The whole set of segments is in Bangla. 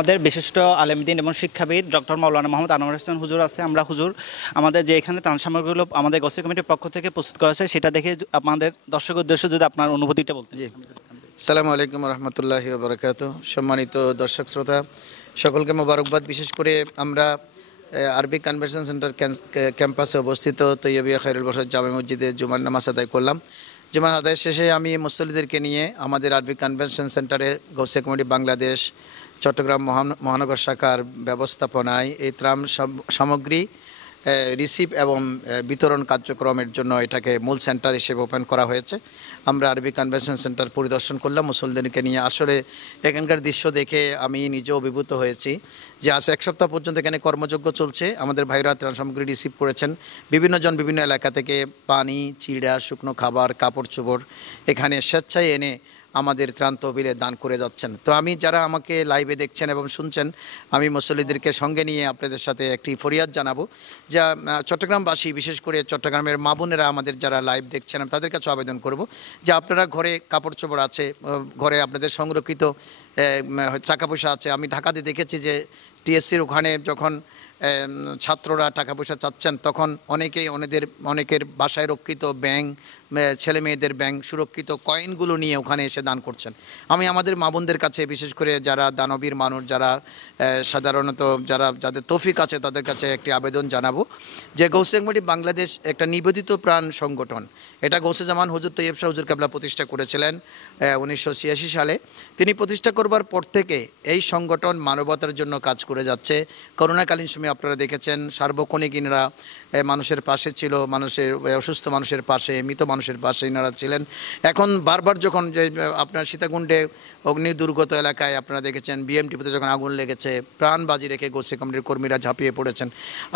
আমাদের বিশিষ্ট আলেমদ্বীন এবং শিক্ষাবিদ ডক্টর মাওলানা মোহাম্মদ আনোয়ার হোসেন হুজুর আছে। আমরা হুজুর আমাদের যে এখানে ত্রাণ সামগ্রীগুলো আমাদের গোসি কমিটির পক্ষ থেকে প্রস্তুত করা হয়েছে সেটা দেখে আমাদের দর্শক উদ্দেশ্য যদি আপনার অনুভূতিটা বলতেন। জি, আসসালামু আলাইকুম রহমতুল্লাহি ওয়া বারাকাতুহু। সম্মানিত দর্শক শ্রোতা সকলকে মোবারকবাদ। বিশেষ করে আমরা আরবি কনভেনশন সেন্টার ক্যাম্পাসে অবস্থিত তৈয়বিয়া খায়রুল বাশর জামে মসজিদে জুমার নামাজ আদায় করলাম। জুমার আদায় শেষে আমি মুসল্লিদেরকে নিয়ে আমাদের আরবি কনভেনশন সেন্টারে গৌসে কমিটি বাংলাদেশ চট্টগ্রাম মহানগর শাখার ব্যবস্থাপনায় এই ত্রাণ সামগ্রী রিসিভ এবং বিতরণ কার্যক্রমের জন্য এটাকে মূল সেন্টার হিসেবে ওপেন করা হয়েছে। আমরা আরবি কনভেনশন সেন্টার পরিদর্শন করলাম মুসল্লিদেরকে নিয়ে। আসলে এখানকার দৃশ্য দেখে আমি নিজেও অভিভূত হয়েছি যে আজ এক সপ্তাহ পর্যন্ত এখানে কর্মযজ্ঞ চলছে। আমাদের ভাইরা ত্রাণ সামগ্রী রিসিভ করেছেন বিভিন্ন এলাকা থেকে। পানি, চিড়া, শুকনো খাবার, কাপড় চোপড় এখানে স্বেচ্ছায় এনে আমাদের ত্রাণ তহবিলে দান করে যাচ্ছেন। তো আমি যারা আমাকে লাইভে দেখছেন এবং শুনছেন, আমি মুসল্লিদেরকে সঙ্গে নিয়ে আপনাদের সাথে একটি ফরিয়াদ জানাবো। যা চট্টগ্রামবাসী, বিশেষ করে চট্টগ্রামের মা বোনেরা আমাদের যারা লাইভ দেখছেন, আমি তাদের কাছে আবেদন করব যে আপনারা ঘরে কাপড় চোপড় আছে, ঘরে আপনাদের সংরক্ষিত টাকা পয়সা আছে। আমি ঢাকাতে দেখেছি যে টিএসসির ওখানে যখন ছাত্ররা টাকা পয়সা চাচ্ছেন তখন অনেকের বাসায় রক্ষিত ব্যাংক, ছেলে মেয়েদের ব্যাংক সুরক্ষিত কয়েনগুলো নিয়ে ওখানে এসে দান করছেন। আমি আমাদের মা বোনদের কাছে, বিশেষ করে যারা দানবীর মানুষ, যারা সাধারণত যাদের তৌফিক আছে, তাদের কাছে একটি আবেদন জানাবো যে গৌসে কমিটি বাংলাদেশ একটা নিবেদিত প্রাণ সংগঠন। এটা গৌসে জামান হুজুর তৈয়ব শাহ হুজুর কেবলা প্রতিষ্ঠা করেছিলেন 1986 সালে। তিনি প্রতিষ্ঠা করবার পর থেকে এই সংগঠন মানবতার জন্য কাজ করে যাচ্ছে। করোনাকালীন সময়ে আপনারা দেখেছেন সার্বক্ষণিক ইনারা মানুষের পাশে ছিল, অসুস্থ মানুষের পাশে, মৃত মানুষের পাশে ইনারা ছিলেন। এখন বারবার যখন যে আপনার সীতাকুণ্ডে অগ্নি দুর্গত এলাকায় আপনারা দেখেছেন বিএমটিপিতে যখন আগুন লেগেছে, প্রাণ বাজি রেখে গৌসে কমিটির কর্মীরা ঝাঁপিয়ে পড়েছেন।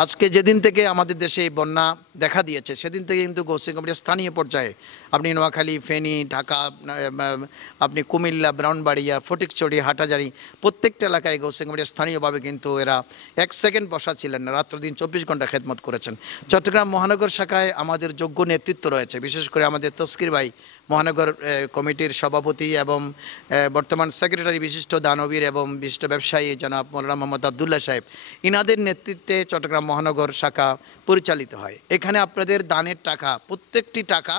আজকে যেদিন থেকে আমাদের দেশে এই বন্যা দেখা দিয়েছে সেদিন থেকে কিন্তু গৌসে কমিটির স্থানীয় পর্যায়ে আপনি নোয়াখালী, ফেনী, ঢাকা, আপনি কুমিল্লা, ব্রাউনবাড়িয়া, ফটিকছড়ি, হাটাজারি প্রত্যেকটা এলাকায় গৌসে কমিটির স্থানীয়ভাবে কিন্তু এরা এক সেকেন্ড বসা ছিলেন না, রাত্রদিন 24 ঘন্টা খেদমত করেছেন। চট্টগ্রাম মহানগর শাখায় আমাদের যোগ্য নেতৃত্ব রয়েছে, বিশেষ করে আমাদের তস্কির ভাই মহানগর কমিটির সভাপতি এবং বর্তমান সেক্রেটারি, বিশিষ্ট দানবীর এবং বিশিষ্ট ব্যবসায়ী জনাব মৌলানা মোহাম্মদ আবদুল্লাহ সাহেব, ইনাদের নেতৃত্বে চট্টগ্রাম মহানগর শাখা পরিচালিত হয়। এখানে আপনাদের দানের টাকা, প্রত্যেকটি টাকা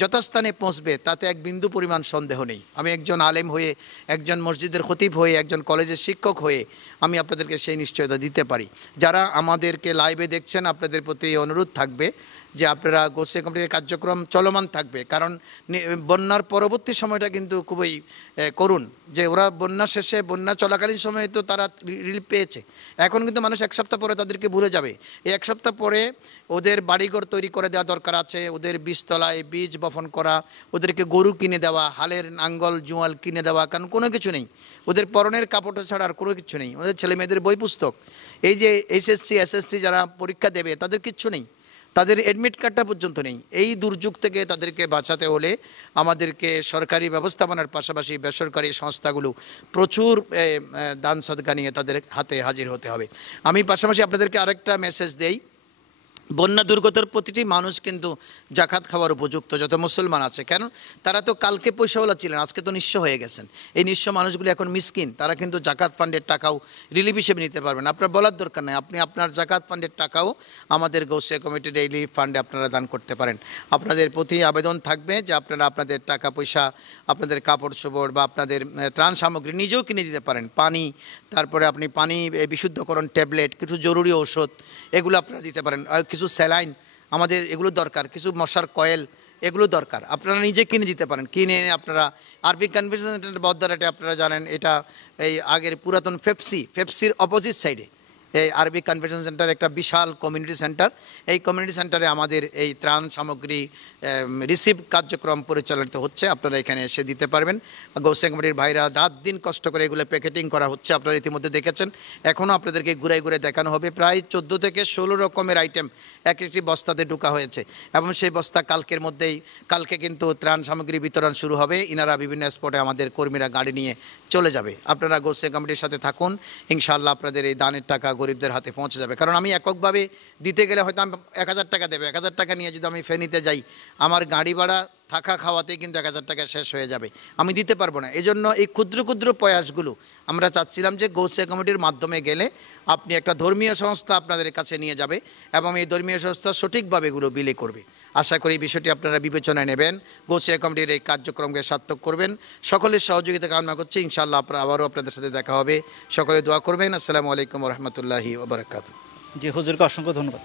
যথাস্থানে পৌঁছবে তাতে এক বিন্দু পরিমাণ সন্দেহ নেই। আমি একজন আলেম হয়ে, একজন মসজিদের খতিব হয়ে, একজন কলেজের শিক্ষক হয়ে আমি আপনাদেরকে সেই নিশ্চয়তা দিতে পারি। যারা আমাদেরকে লাইভে দেখছেন, আপনাদের প্রতি অনুরোধ থাকবে যে আপনারা গৌসে কমিটির কার্যক্রম চলমান থাকবে, কারণ বন্যার পরবর্তী সময়টা কিন্তু খুবই করুণ। যে ওরা বন্যা শেষে, বন্যা চলাকালীন সময়ে তো তারা রিলিফ পেয়েছে, এখন কিন্তু মানুষ এক সপ্তাহ পরে তাদেরকে ভুলে যাবে। এই এক সপ্তাহ পরে ওদের বাড়িঘর তৈরি করে দেওয়া দরকার আছে, ওদের বীজতলায় বীজ বপন করা, ওদেরকে গরু কিনে দেওয়া, হালের নাঙ্গল জুয়াল কিনে দেওয়া, কারণ কোনো কিছু নেই ওদের পরনের কাপড়টা ছাড়া, আর কোনো কিছু নেই। ওদের ছেলে মেয়েদের বই পুস্তক, এই যে এইচএসসি এসএসসি যারা পরীক্ষা দেবে তাদের কিচ্ছু নেই, তাদের অ্যাডমিট কার্ডটা পর্যন্ত নেই। এই দুর্যোগ থেকে তাদেরকে বাঁচাতে হলে আমাদেরকে সরকারি ব্যবস্থাপনার পাশাপাশি বেসরকারি সংস্থাগুলো প্রচুর দান সদকা নিয়ে তাদের হাতে হাজির হতে হবে। আমি পাশাপাশি আপনাদেরকে আরেকটা মেসেজ দেই, বন্যা দুর্গতর প্রতিটি মানুষ কিন্তু জাকাত খাওয়ার উপযুক্ত, যত মুসলমান আছে। কেন? তারা তো কালকে পয়সাওয়ালা ছিলেন, আজকে তো নিঃস্ব হয়ে গেছেন। এই নিঃস্ব মানুষগুলি এখন মিসকিন, তারা কিন্তু জাকাত ফান্ডের টাকাও রিলিফ হিসেবে নিতে পারবেন। আপনার বলার দরকার নেই, আপনি আপনার জাকাত ফান্ডের টাকাও আমাদের গৌসে কমিটির এই রিলিফ ফান্ডে আপনারা দান করতে পারেন। আপনাদের প্রতি আবেদন থাকবে যে আপনারা আপনাদের টাকা পয়সা, আপনাদের কাপড় চোপড় বা আপনাদের ত্রাণ সামগ্রী নিজেও কিনে দিতে পারেন। পানি, তারপরে আপনি পানি বিশুদ্ধকরণ ট্যাবলেট, কিছু জরুরি ঔষধ, এগুলো আপনারা দিতে পারেন। আর কিছু স্যালাইন আমাদের এগুলো দরকার, কিছু মশার কয়েল এগুলো দরকার, আপনারা নিজে কিনে দিতে পারেন। কিনে এনে আপনারা আরবি কনভেনশন সেন্টার বদ্দারাটে, আপনারা জানেন এটা এই আগের পুরাতন ফেপসির অপোজিট সাইডে এই আরবি কনভেনশন সেন্টার একটা বিশাল কমিউনিটি সেন্টার। এই কমিউনিটি সেন্টারে আমাদের এই ত্রাণ সামগ্রী রিসিভ কার্যক্রম পরিচালিত হচ্ছে, আপনারা এখানে এসে দিতে পারবেন। গৌসে কমিটির ভাইরা রাত দিন কষ্ট করে এগুলো প্যাকেটিং করা হচ্ছে, আপনারা ইতিমধ্যে দেখেছেন। এখনও আপনাদেরকে ঘুরে ঘুরে দেখানো হবে। প্রায় 14 থেকে 16 রকমের আইটেম একটি বস্তাতে ঢোকা হয়েছে এবং সেই বস্তা কালকে কিন্তু ত্রাণ সামগ্রী বিতরণ শুরু হবে। ইনারা বিভিন্ন স্পটে আমাদের কর্মীরা গাড়ি নিয়ে চলে যাবে। আপনারা গৌসে কমিটির সাথে থাকুন, ইনশাআল্লাহ আপনাদের এই দানের টাকা গরিবদের হাতে পৌঁছে যাবে। কারণ আমি এককভাবে দিতে গেলে হয়তো আমি 1000 টাকা দেবে, 1000 টাকা নিয়ে যদি আমি ফেনীতে যাই, আমার গাড়ি ভাড়া থাকা খাওয়াতেই কিন্তু 1000 টাকা শেষ হয়ে যাবে, আমি দিতে পারবো না। এই জন্য এই ক্ষুদ্র ক্ষুদ্র প্রয়াসগুলো আমরা চাচ্ছিলাম যে গৌসিয়া কমিটির মাধ্যমে গেলে আপনি একটা ধর্মীয় সংস্থা আপনাদের কাছে নিয়ে যাবে এবং এই ধর্মীয় সংস্থা সঠিকভাবে এগুলো বিলি করবে। আশা করি এই বিষয়টি আপনারা বিবেচনায় নেবেন, গৌসিয়া কমিটির এই কার্যক্রমকে সার্থক করবেন। সকলের সহযোগিতা কামনা করছি। ইনশাআল্লাহ আবারও আপনাদের সাথে দেখা হবে। সকলে দোয়া করবেন। আসসালামু আলাইকুম রহমতুল্লাহি ওয়া বারাকাতুহু। জি হুজুরকে অসংখ্য ধন্যবাদ।